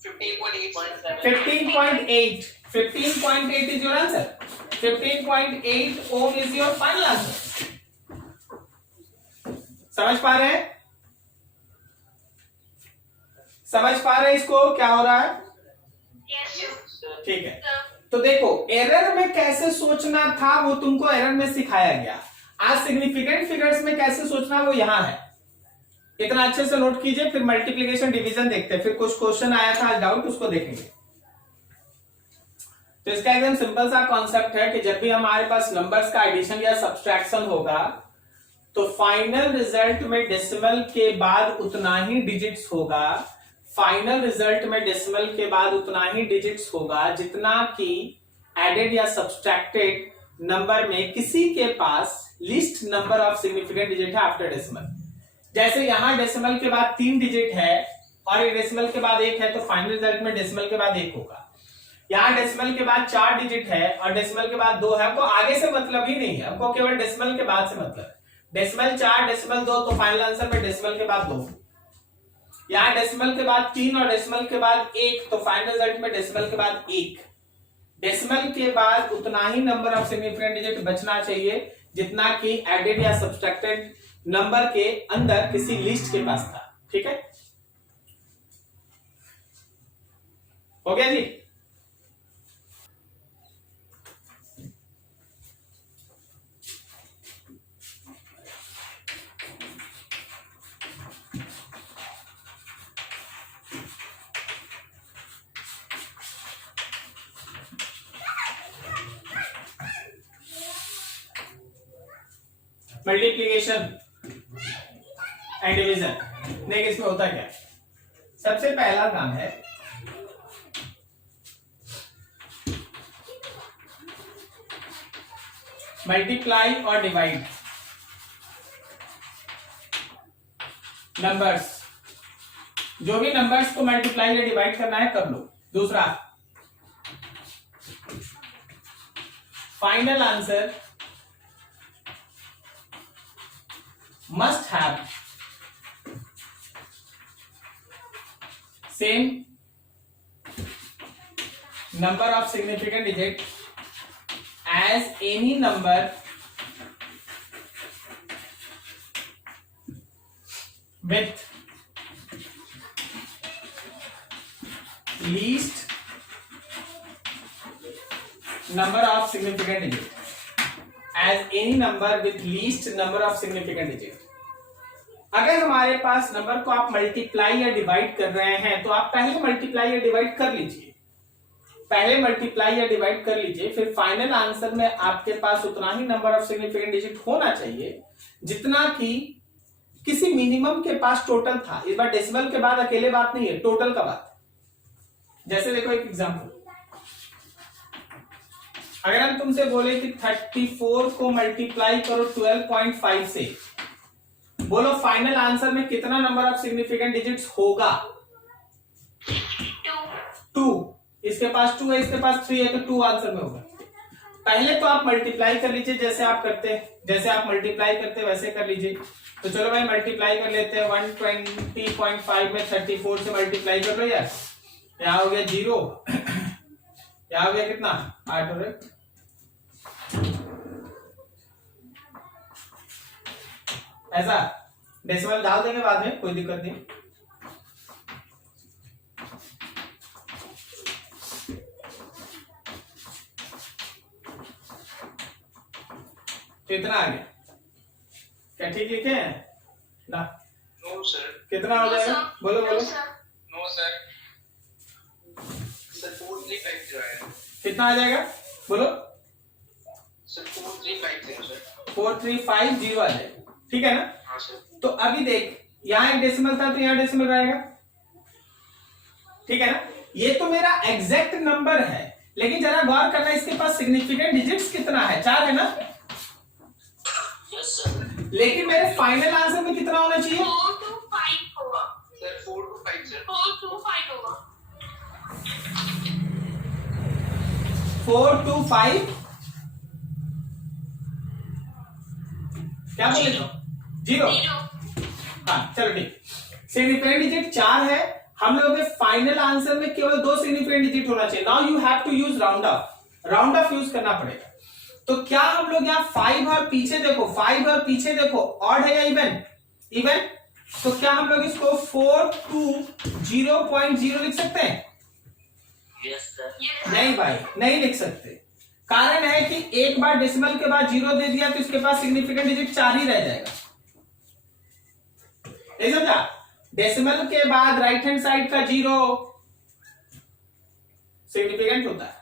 15.8. 15.8 15.8 is your answer। 15.8 ohm is your final answer। समझ पा रहे हैं? समझ पा रहे हैं इसको क्या हो रहा है? Yes, sir. Yes, sir. ठीक है, Sir. तो देखो एरर में कैसे सोचना था वो तुमको एरर में सिखाया गया। आज सिग्निफिकेंट फिगर्स में कैसे सोचना वो यहां है। इतना अच्छे से नोट कीजिए, फिर मल्टीप्लिकेशन डिवीजन देखते हैं। फिर कुछ क्वेश्चन आया था आज डाउट, उसको देखेंगे। तो इसका एकदम सिंपल सा कॉन्सेप्ट है कि जब भी हमारे पास नंबर्स का एडिशन या सब्सट्रैक्शन होगा तो फाइनल रिजल्ट में डेसिमल के बाद उतना ही डिजिट्स होगा। फाइनल रिजल्ट में डेसिमल के बाद उतना ही डिजिट्स होगा जितना कि एडेड या सब्सट्रैक्टेड नंबर में किसी के पास least number of significant digit है आफ्टर डेसिमल। जैसे यहां डेसिमल के बाद 3 डिजिट है और डेसिमल के बाद 1 है, तो फाइनल रिजल्ट में डेसिमल के बाद 1 होगा। यहाँ डेसिमल के बाद 4 डिजिट है और डेसिमल के बाद 2 है, हमको आगे से मतलब ही नहीं है, हमको केवल डेसिमल के बाद से मतलब है। डेसिमल 4 डेसिमल 2, तो फाइनल आंसर में डेसिमल के बाद 2। यहाँ डेसिमल के बाद 3 और डेसिमल के बाद 1, तो फाइनल रिजल्ट में डेसिमल के बाद 1। डेसिमल के बाद उतना ही नंबर ऑफ सिग्निफिकेंट डिजिट बचना चाहिए जितना कि एडेड या सब्सट्रैक्टेड नंबर के अंदर किसी लिस्ट के पास था। ठीक है, हो गया जी? Multiplication and division. देखिए इसमें होता क्या, सबसे पहला काम है मल्टीप्लाई और डिवाइड नंबर्स। जो भी नंबर्स को मल्टीप्लाई या डिवाइड करना है कर लो। दूसरा, final answer must have same number of significant digit as any number with least number of significant digit, as any number with least number of significant digit। अगर हमारे पास नंबर को आप मल्टीप्लाई या डिवाइड कर रहे हैं तो आप पहले मल्टीप्लाई या डिवाइड कर लीजिए, पहले मल्टीप्लाई या डिवाइड कर लीजिए, फिर फाइनल आंसर में आपके पास उतना ही नंबर ऑफ सिग्निफिकेंट डिजिट होना चाहिए जितना कि किसी मिनिमम के पास टोटल था। इस बार डेसिमल के बाद अकेले बात नहीं है, टोटल का बात। जैसे देखो एक एग्जांपल, अगर हम तुमसे बोले कि 34 को मल्टीप्लाई करो 12.5 से, बोलो फाइनल आंसर में कितना नंबर ऑफ सिग्निफिकेंट डिजिट्स होगा? 2। इसके पास 2 है, इसके पास 3 है, तो 2 आंसर में होगा। पहले तो आप मल्टीप्लाई कर लीजिए, जैसे आप मल्टीप्लाई करते वैसे कर लीजिए। तो चलो भाई मल्टीप्लाई कर लेते हैं। 120.5 में 34 से मल्टीप्लाई कर लो यार। यहाँ हो गया 0, यहाँ हो गया कितना 8 हो रहे। ऐसा डेसिमल डाल देंगे बाद में, कोई दिक्कत नहीं। कितना आ गया? क्या ठीक लिखे हैं ना? No sir. कितना हो जाएगा? बोलो बोलो। No sir. सर 4350 आएगा। कितना आ जाएगा? बोलो। Sir 4350 sir. 4350 आ जाएगा, ठीक है ना? हाँ सर। तो अभी देख, यहाँ एक डेसिमल था तो यहाँ डेसिमल रहेगा, ठीक है ना? ये तो मेरा एग्जैक्ट नंबर है, लेकिन जरा गौर करना इसके पास सिग्निफिकेंट डिजिट्स कितना है? 4 है ना? Yes sir. लेकिन मेरे फाइनल आंसर में कितना होना चाहिए? 4 to 5 होगा। Sir 4 to 5 sir. 4 to 5 होगा। 4 to 5 क्या बोले? 0। हाँ चलो ठीक। सिग्निफिकेंट डिजिट 4 है, हम लोगों के फाइनल आंसर में केवल 2 सिग्निफिकेंट डिजिट होना चाहिए। Now you have to use round off, round off use करना पड़ेगा। तो क्या हम लोग यहाँ 5 और पीछे देखो, 5 और पीछे देखो, ऑड है या इवन? इवन। तो क्या हम लोग इसको 4 to 0.0 लिख सकते हैं? Yes sir. नहीं भाई, नहीं लिख सकते। कारण है कि एक बार डेसिमल के बाद 0 दे दिया तो इसके पास सिग्निफिकेंट डिजिट 4 ही रह जाएगा। समझा? डेसिमल के बाद राइट हैंड साइड का 0 सिग्निफिकेंट होता है।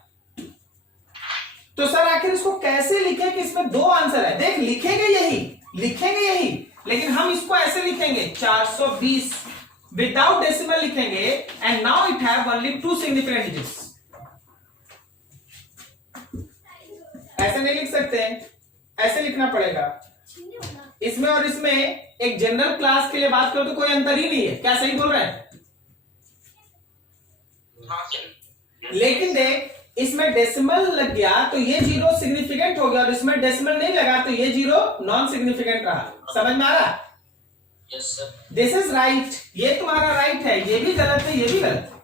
तो सर आखिर इसको कैसे लिखें कि इसमें 2 आंसर है? देख लिखेंगे यही, लेकिन हम इसको ऐसे लिखेंगे 420 विदाउट डेसिमल लिखेंगे, and now it have only 2 significant digits. ऐसे नहीं लिख सकते, ऐसे लिखना पड़ेगा। इसमें और इसमें एक जनरल क्लास के लिए बात करो तो कोई अंतर ही नहीं है। क्या सही बोल रहे हैं? हाँ सर। लेकिन देख, इसमें डेसिमल लग गया तो ये 0 सिग्निफिकेंट हो गया, और इसमें डेसिमल नहीं लगा तो ये 0 नॉन सिग्निफिकेंट रहा। समझ में आ रहा? Yes sir. This is right. ये तुम्हारा राइट है, ये भी गलत है, ये भी गलत है,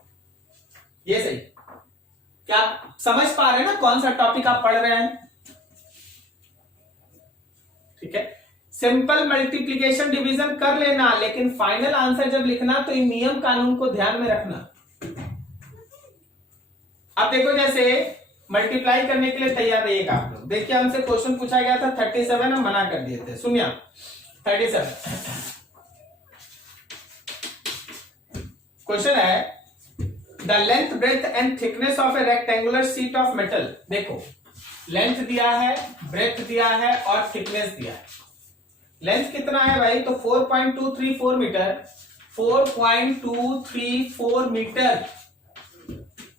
ये सही। क्या समझ पा रहे हैं ना कौन सा टॉपिक आप पढ़ रहे हैं? ठीक है। सिंपल मल्टीप्लिकेशन डिवीजन कर लेना, लेकिन फाइनल आंसर जब लिखना तो इन नियम कानून को ध्यान में रखना। अब देखो, जैसे मल्टीप्लाई करने के लिए तैयार रहिएगा आप लोग। देखिए हमसे क्वेश्चन पूछा गया था 37, हम मना कर दिए थे। सुनिए 37 क्वेश्चन है, the length breadth and thickness of A rectangular sheet of metal. देखो लेंथ दिया है, ब्रेथ दिया है और थिकनेस दिया है। लेंथ कितना है भाई, तो 4.234 मीटर, 4.234 मीटर।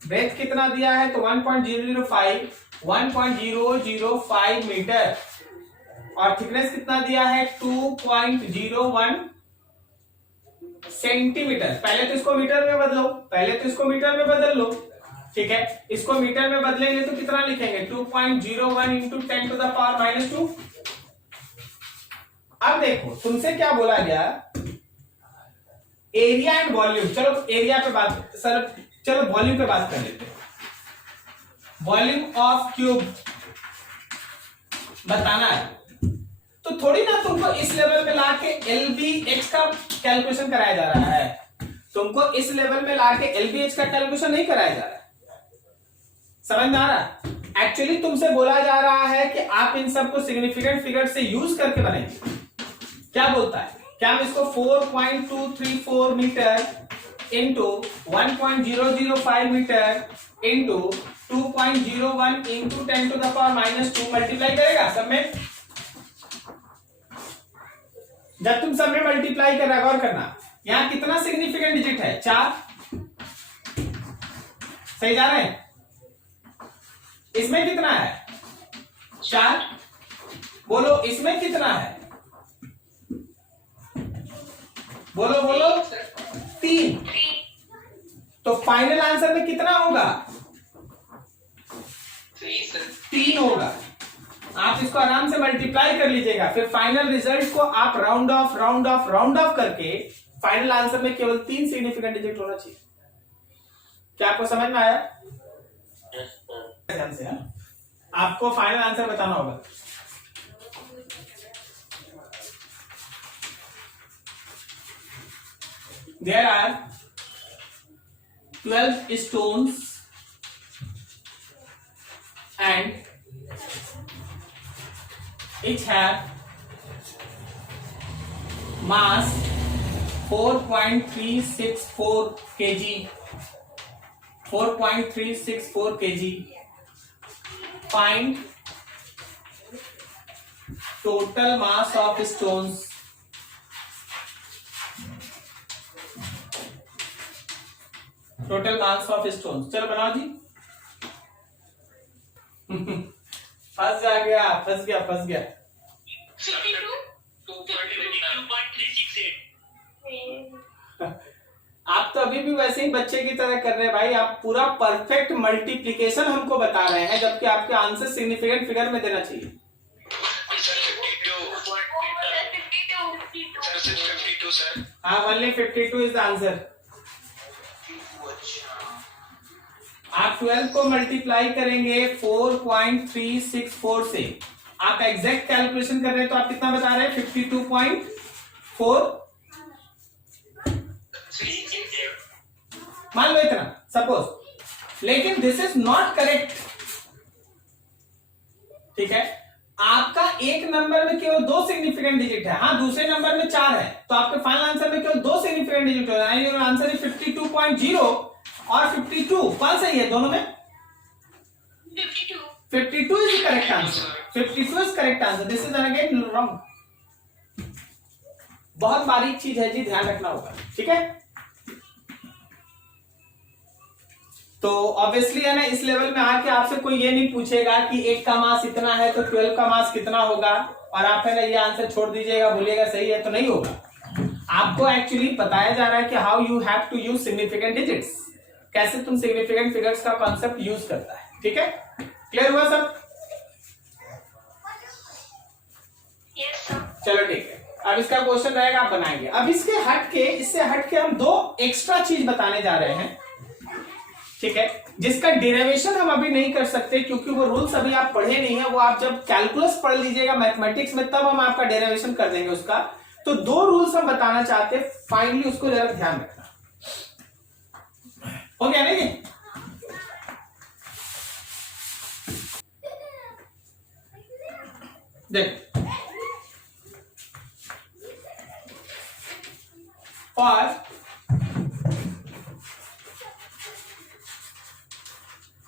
ब्रेथ कितना दिया है, तो 1.005 मीटर। और थिकनेस कितना दिया है, 2.01 सेंटीमीटर। पहले तो इसको मीटर में बदल लो, ठीक है। इसको मीटर में बदलेंगे तो कितना लिखेंगे, 2.01 इंटू 10 टू द पावर -2। अब देखो तुमसे क्या बोला गया, एरिया एंड वॉल्यूम। चलो एरिया पे बात, सर चलो वॉल्यूम पे बात कर लेते हैं। वॉल्यूम ऑफ क्यूब बताना है, तो थोड़ी ना तुमको इस लेवल में लाके LBH का कैलकुलेशन कराया जा रहा है। तुमको इस लेवल में लाके LBH का कैलकुलेशन नहीं कराया जा रहा है, समझ में आ रहा? एक्चुअली तुमसे बोला जा रहा है कि आप इन सबको सिग्निफिकेंट फिगर से यूज करके बनाएंगे। क्या बोलता है, क्या हम इसको 4.234 metre into 1.005 metre into 2.01 into 10 to the power -2 multiply करेगा सब में। जब तुम सब में मल्टीप्लाई कर रहा, गौर करना, यहां कितना सिग्निफिकेंट डिजिट है, 4। सही जा रहे हैं? इसमें कितना है, 4। बोलो इसमें कितना है, बोलो 3। तो फाइनल आंसर में कितना होगा, 3 होगा। आप इसको आराम से मल्टीप्लाई कर लीजिएगा, फिर फाइनल रिजल्ट को आप राउंड ऑफ करके फाइनल आंसर में केवल 3 सिग्निफिकेंट डिजिट होना चाहिए। क्या आपको समझ में आया? ध्यान से, हाँ? आपको फाइनल आंसर बताना होगा। There are 12 stones and each have mass 4.364 kg. 4.364 kg. Find total mass of stones. Total mass of stone. चलो बनाओ जी। फंस गया। 52? आप तो अभी भी वैसे ही बच्चे की तरह कर रहे हैं भाई, आप पूरा परफेक्ट मल्टीप्लिकेशन हमको बता रहे हैं, जबकि आपके आंसर सिग्निफिकेंट फिगर में देना चाहिए। 52 सर। हाँ, ओनली 52 इज द आंसर। आप 12 को मल्टीप्लाई करेंगे 4.364 से। आप एग्जैक्ट कैलकुलेशन कर रहे हैं तो आप कितना बता रहे हैं, 52.4 मान लो इतना सपोज, लेकिन दिस इज नॉट करेक्ट, ठीक है। आपका एक नंबर में केवल 2 सिग्निफिकेंट डिजिट है, हाँ दूसरे नंबर में 4 है, तो आपके फाइनल आंसर में केवल 2 सिग्निफिकेंट डिजिट हो रहा है। योर आंसर इज 52.0 और 52। कौन सही है दोनों में? 52 is correct answer. 52 is correct answer. This is again wrong. बहुत बारीक चीज है जी, ध्यान रखना होगा, ठीक है। तो ऑब्वियसली है ना, इस लेवल में आके आपसे कोई ये नहीं पूछेगा कि 1 का मास इतना है तो 12 का मास कितना होगा, और आप है ना ये आंसर छोड़ दीजिएगा, बोलिएगा सही है, तो नहीं होगा। आपको एक्चुअली बताया जा रहा है कि how you have to use significant digits, कैसे तुम सिग्निफिकेंट फिगर्स का कॉन्सेप्ट यूज करता है, ठीक है। क्लियर हुआ सब? Yes, sir. चलो ठीक है, अब इसका क्वेश्चन रहेगा, आप बनाएंगे। अब इससे हट के हम 2 एक्स्ट्रा चीज बताने जा रहे हैं, ठीक है, जिसका डेरिवेशन हम अभी नहीं कर सकते क्योंकि वो रूल्स अभी आप पढ़े नहीं है। वो आप जब कैलकुलस पढ़ लीजिएगा मैथमेटिक्स में, तब हम आपका डेरिवेशन कर देंगे उसका। तो 2 रूल्स हम बताना चाहते हैं, फाइनली उसको जरा ध्यान रखना। हो गया नहीं? देख, for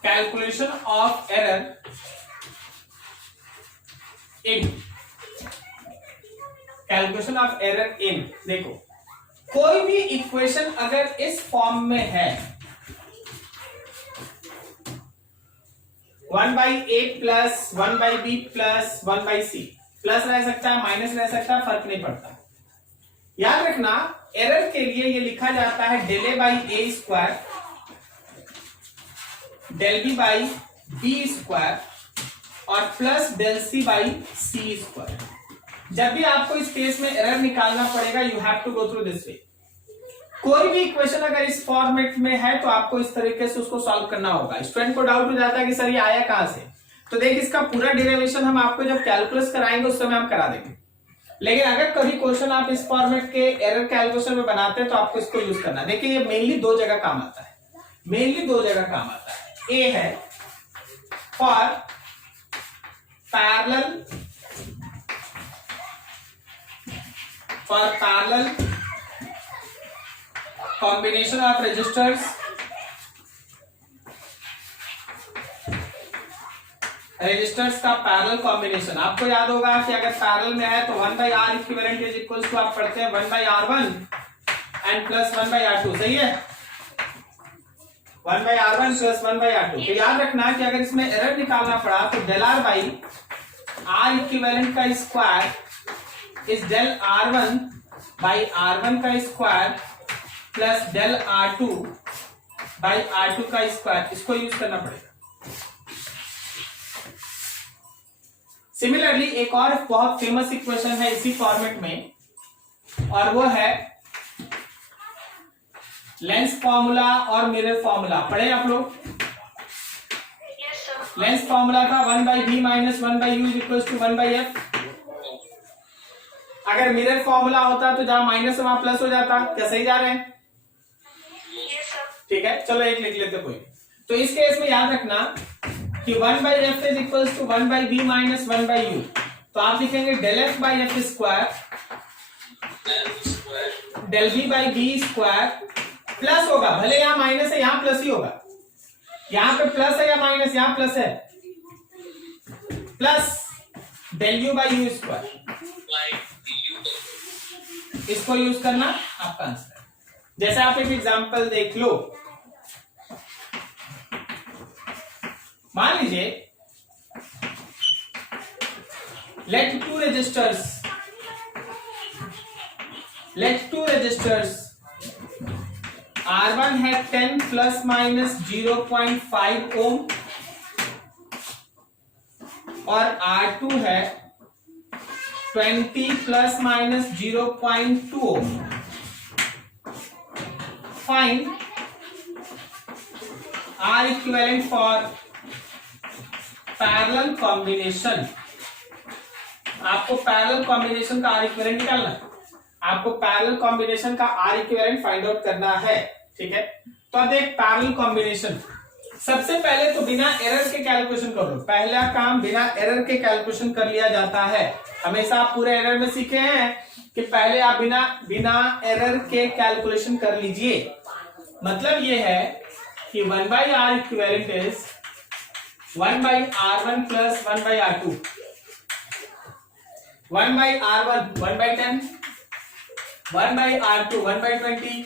calculation of error in calculation of error in, देखो कोई भी इक्वेशन अगर इस फॉर्म में है 1/a plus 1/b plus 1/c, plus रह सकता है माइनस रह सकता है, फर्क नहीं पड़ता। याद रखना एरर के लिए ये लिखा जाता है del a by a square del b by B square और plus del c by c square. जब भी आपको इस केस में एरर निकालना पड़ेगा you have to go through this way. कोई भी इक्वेशन अगर इस फॉर्मेट में है तो आपको इस तरीके से उसको सॉल्व करना होगा। स्टूडेंट को डाउट हो जाता है कि सर ये आया कहां से, तो देख इसका पूरा डेरिवेशन हम आपको जब कैलकुलस कराएंगे उस समय हम करा देंगे। लेकिन अगर कभी क्वेश्चन आप इस फॉर्मेट के एरर कैलकुलेशन में बनाते हैं तो आपको इसको यूज करना। देखिए ये मेनली दो जगह काम आता है, मेनली दो जगह काम आता है। ए है for parallel combination of registers, registers का पैरेलल कॉम्बिनेशन। आपको याद होगा कि अगर पैरेलल में है तो 1/r equivalent is equals to आप पढ़ते हैं 1/r1 एंड प्लस 1/r2, सही है 1/r1 प्लस 1/r2। तो याद रखना कि अगर इसमें एरर निकालना पड़ा तो del r by r equivalent का square is del r1 by r1 का square plus del r2 by r2 का स्क्वायर, इसको यूज करना पड़ेगा। सिमिलरली एक और बहुत फेमस इक्वेशन है इसी फॉर्मेट में और वो है लेंस फॉर्मूला और मिरर फॉर्मूला। पढ़े आप लोग? Yes, sir. लेंस फॉर्मूला था 1/b minus 1/u is equal to 1/f। अगर मिरर फॉर्मूला होता तो जहां माइनस है वहां प्लस हो जाता। क्या सही जा रहे हैं? Yes, sir. ठीक है, चलो एक लिख लेते कोई। तो इस केस में याद रखना कि 1/f is equals to 1/b minus 1/u। तो आप लिखेंगे del f by F square del b by B square plus होगा, भले यहां माइनस है यहां प्लस ही होगा। यहां पे प्लस है या माइनस? यहां प्लस है, plus del u by U square. इसको यूज करना आपका आंसर है। जैसे आप एक एग्जांपल देख लो, मान लीजिए लेट टू रजिस्टर्स R1 है 10 प्लस माइनस 0.5 ओम और R2 है 20 plus minus 0.2 ohm. Find R equivalent for parallel combination. आपको पैरेलल कॉम्बिनेशन का R इक्विवेलेंट निकालना है, आपको पैरेलल कॉम्बिनेशन का R इक्विवेलेंट फाइंड आउट करना है। ठीक है, तो अब देख पैरेलल कॉम्बिनेशन। सबसे पहले तो बिना एरर के कैलकुलेशन करो। पहला काम बिना एरर के कैलकुलेशन कर लिया जाता है। हमेशा आप पूरे एरर में सीखे हैं कि पहले आप बिना एरर के कैलकुलेशन कर लीजिए। मतलब ये है कि 1/r equivalent is 1/r1 plus 1/r2। 1/r1 1/10, 1/r2 1/20,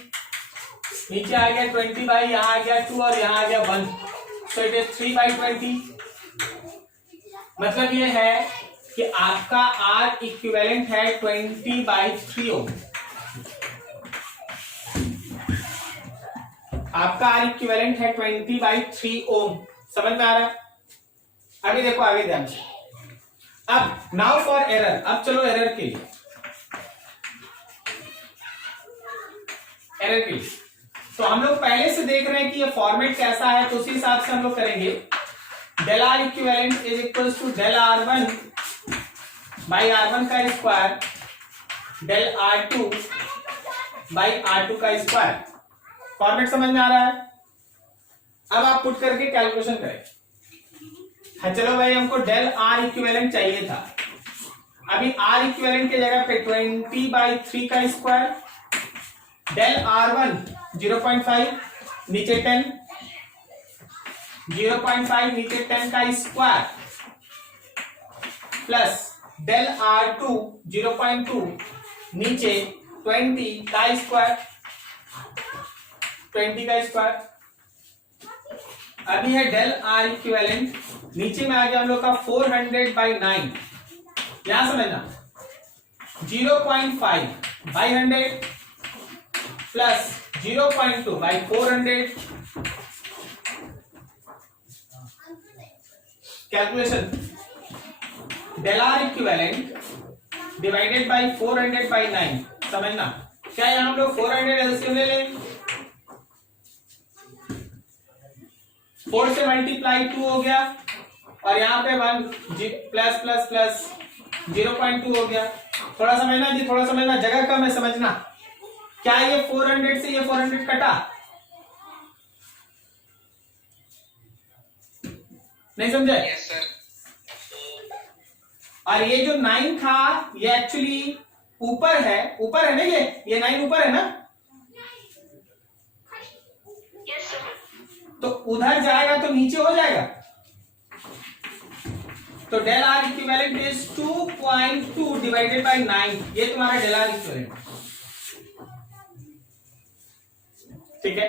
नीचे आ गया 20 बाई, यहां आ गया 2 और यहां आ गया 1, सो इट इज 3/20। मतलब ये है कि आपका R इक्विवेलेंट है 20/3 ओम। आपका R इक्विवेलेंट है 20/3 ओम। समझ में आ रहा है? आगे देखो, आगे ध्यान से। अब नाउ फॉर एरर। अब चलो एरर के लिए, एरर के लिए तो हम लोग पहले से देख रहे हैं कि ये फॉर्मेट कैसा है, तो उसी हिसाब से हम लोग करेंगे। Del R equivalent is equals to del R1 by R1 का square del R2 by R2 का स्क्वायर। फॉर्मेट समझ में आ रहा है? अब आप पुट करके कैलकुलेशन करें। हाँ चलो भाई, हमको डेल R इक्विवेलेंट चाहिए था। अभी R इक्विवेलेंट की जगह पे 20/3 का स्क्वायर डेल R1 0.5 नीचे 10, 0.5 नीचे 10 का स्क्वायर प्लस डेल R2 0.2 नीचे 20 का स्क्वायर, 20 का स्क्वायर। अभी है डेल आर इक्विवेलेंट, नीचे में आ गया हम लोग का 400/9। यहां समझना 0.5/100 plus 0.2/400। Calculation del R equivalent divided by 400/9। समझना क्या यहां हम लोग 400 एलसीएम ले लें, 4 से मल्टीप्लाई 2 हो गया और यहाँ पे 1 प्लस प्लस प्लस 0.2 हो गया। थोड़ा समझना जी, थोड़ा समझना, जगह कम है, समझना। क्या ये 400 से ये 400 कटा? नहीं समझे? Yes sir. और ये जो 9 था ये एक्चुअली ऊपर है ना, ये 9 ऊपर है ना, Yes, sir. तो उधर जाएगा तो नीचे हो जाएगा। तो del R equivalent is 2.2 divided by 9। ये तुम्हारा डेल आर इक्विवेलेंट, ठीक है।